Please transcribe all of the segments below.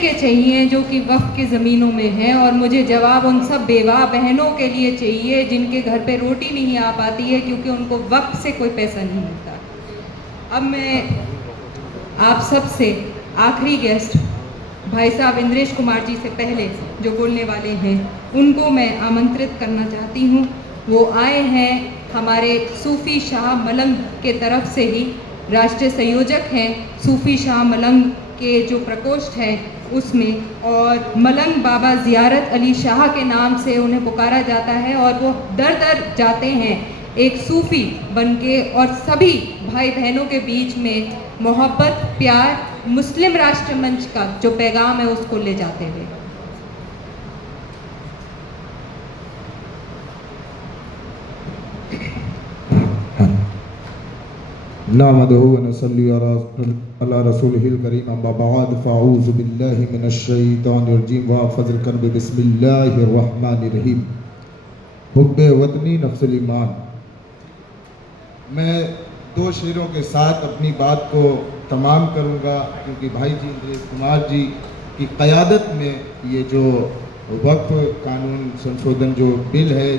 के चाहिए जो कि वक्फ की ज़मीनों में हैं, और मुझे जवाब उन सब बेवा बहनों के लिए चाहिए जिनके घर पे रोटी नहीं आ पाती है क्योंकि उनको वक्फ से कोई पैसा नहीं मिलता। अब मैं आप सब से आखिरी गेस्ट भाई साहब इंद्रेश कुमार जी से पहले जो बोलने वाले हैं उनको मैं आमंत्रित करना चाहती हूँ। वो आए हैं हमारे सूफ़ी शाह मलंग के तरफ से ही, राष्ट्रीय संयोजक हैं सूफ़ी शाह मलंग के जो प्रकोष्ठ है उसमें, और मलंग बाबा ज़ियारत अली शाह के नाम से उन्हें पुकारा जाता है, और वो दर दर जाते हैं एक सूफ़ी बनके और सभी भाई बहनों के बीच में मोहब्बत, प्यार, मुस्लिम राष्ट्र मंच का जो पैगाम है उसको ले जाते हुए। नहमदुहु व नसल्ली अला रसूलिहिल करीम अम्मा बाद फ़अऊज़ु बिल्लाहि मिनश शैतानिर रजीम व फ़ज़ल कर बिस्मिल्लाहिर रहमानिर रहीम। हुब्बे वतनी नफ्सुल ईमान। मैं दो शेरों के साथ अपनी बात को तमाम करूँगा क्योंकि भाई जी इंद्रेश कुमार जी की क़यादत में ये जो वक्फ कानून संशोधन जो बिल है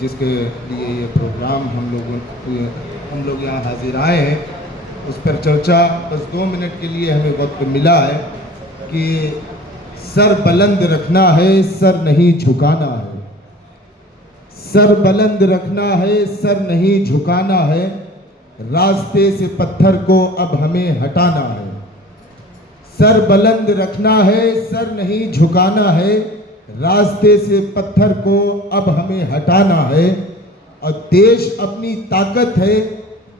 जिसके लिए ये प्रोग्राम हम लोग यहाँ हाजिर आए हैं उस पर चर्चा बस 2 मिनट के लिए हमें वक्त मिला है कि सर बुलंद रखना है, सर नहीं झुकाना है। सर बुलंद रखना है, सर नहीं झुकाना है। रास्ते से पत्थर को अब हमें हटाना है। सर बुलंद रखना है, सर नहीं झुकाना है। रास्ते से पत्थर को अब हमें हटाना है। और देश अपनी ताकत है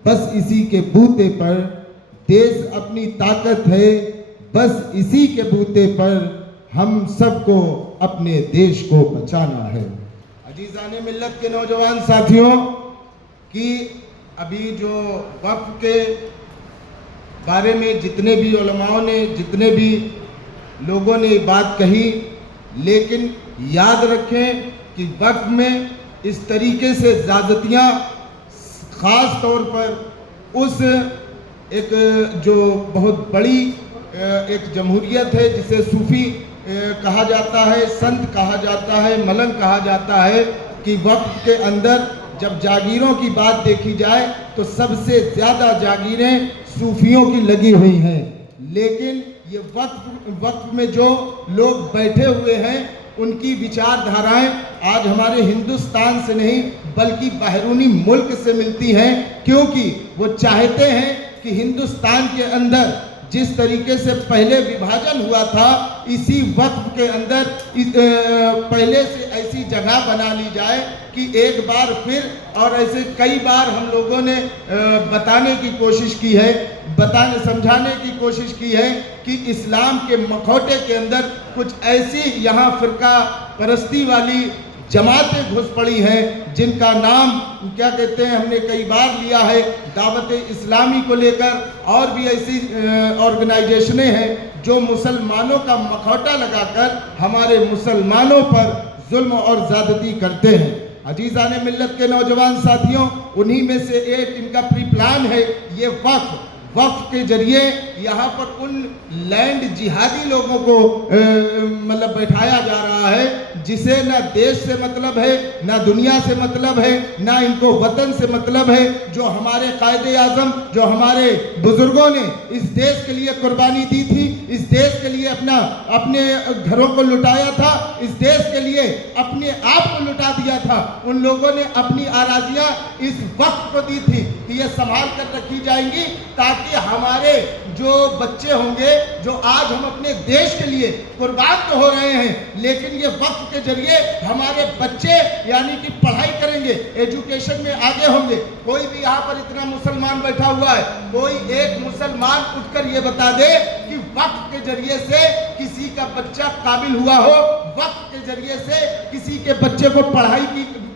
बस इसी के बूते पर। देश अपनी ताकत है बस इसी के बूते पर। हम सबको अपने देश को बचाना है। अजीज़ाने मिल्लत के नौजवान साथियों कि अभी जो वक्फ के बारे में जितने भी उलमाओं ने, जितने भी लोगों ने बात कही, लेकिन याद रखें कि वक्फ में इस तरीके से ज़्यादतियाँ ख़ास तौर पर उस एक जो बहुत बड़ी एक जमहूरियत है जिसे सूफ़ी कहा जाता है, संत कहा जाता है, मलंग कहा जाता है, कि वक्फ के अंदर जब जागीरों की बात देखी जाए तो सबसे ज़्यादा जागीरें सूफियों की लगी हुई हैं। लेकिन ये वक्फ में जो लोग बैठे हुए हैं उनकी विचारधाराएं आज हमारे हिंदुस्तान से नहीं बल्कि बैरूनी मुल्क से मिलती हैं, क्योंकि वो चाहते हैं कि हिंदुस्तान के अंदर जिस तरीके से पहले विभाजन हुआ था इसी वक्फ के अंदर पहले से ऐसी जगह बना ली जाए कि एक बार फिर, और ऐसे कई बार हम लोगों ने बताने की कोशिश की है, समझाने की कोशिश की है कि इस्लाम के मखौटे के अंदर कुछ ऐसी यहाँ फ़िरका परस्ती वाली जमातें घुस पड़ी हैं जिनका नाम क्या कहते हैं, हमने कई बार लिया है, दावत इस्लामी को लेकर, और भी ऐसी ऑर्गेनाइजेशनें हैं जो मुसलमानों का मखौटा लगाकर हमारे मुसलमानों पर जुल्म और ज़्यादती करते हैं। अजीज़ाने मिल्लत के नौजवान साथियों, उन्हीं में से एक इनका प्री प्लान है ये वक्फ के जरिए यहाँ पर उन लैंड जिहादी लोगों को मतलब बैठाया जा रहा है जिसे ना देश से मतलब है, ना दुनिया से मतलब है, ना इनको वतन से मतलब है। जो हमारे कायदे आज़म, जो हमारे बुजुर्गों ने इस देश के लिए कुर्बानी दी थी, इस देश के लिए अपने घरों को लुटाया था, इस देश के लिए अपने आप को लुटा दिया था, उन लोगों ने अपनी आराजियाँ इस वक्त को दी थी कि ये संभाल कर रखी जाएंगी ताकि हमारे जो बच्चे होंगे, जो आज हम अपने देश के लिए कुर्बान तो हो रहे हैं, लेकिन ये वक्त के जरिए हमारे बच्चे यानी कि पढ़ाई करेंगे, एजुकेशन में आगे होंगे। कोई भी यहाँ पर इतना मुसलमान बैठा हुआ है, कोई एक मुसलमान उठकर ये बता दे कि वक्त के जरिए से किसी का बच्चा काबिल हुआ हो, वक्त के जरिए से किसी के बच्चे को पढ़ाई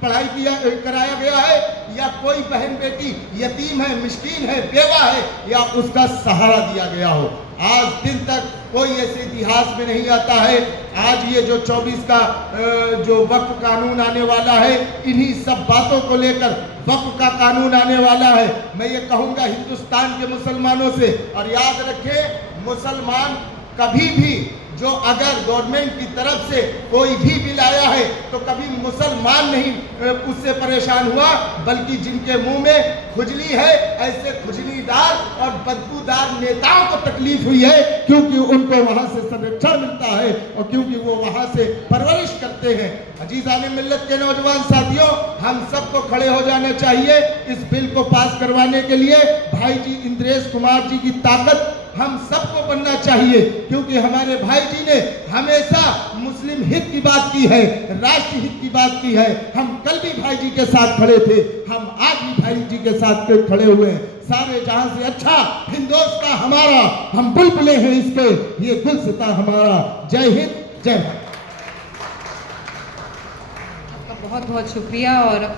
कराया गया है, या कोई बहन बेटी यतीम है, मिस्कीन है, बेवा है, या उसका सहारा दिया गया हो। आज दिन तक कोई ऐसे इतिहास में नहीं आता है। आज ये जो 24 का जो वक्फ कानून आने वाला है, इन्हीं सब बातों को लेकर वक्फ का कानून आने वाला है। मैं ये कहूँगा हिंदुस्तान के मुसलमानों से, और याद रखें मुसलमान कभी भी जो अगर गवर्नमेंट की तरफ से कोई भी बिल आया है तो कभी मुसलमान नहीं उससे परेशान हुआ, बल्कि जिनके मुंह में खुजली है, ऐसे खुजलीदार और बदबूदार नेताओं को तकलीफ हुई है, क्योंकि उनको वहां से संरक्षण मिलता है और क्योंकि वो वहां से परवरिश करते हैं। अजीज़ान मिल्लत के नौजवान साथियों, हम सबको खड़े हो जाना चाहिए इस बिल को पास करवाने के लिए। भाई जी इंद्रेश कुमार जी की ताकत हम सबको बनना चाहिए, क्योंकि हमारे भाई जी ने हमेशा मुस्लिम हित की बात की है, राष्ट्र हित की बात की है। हम कल भी भाई जी के साथ खड़े थे, हम आज भी भाई जी के साथ खड़े हुए हैं। सारे जहां से अच्छा हिंदुस्तान हमारा, हम बुलबुले हैं इसके, ये गुलसिता हमारा। जय हिंद, जय भारत। आपका बहुत बहुत शुक्रिया। और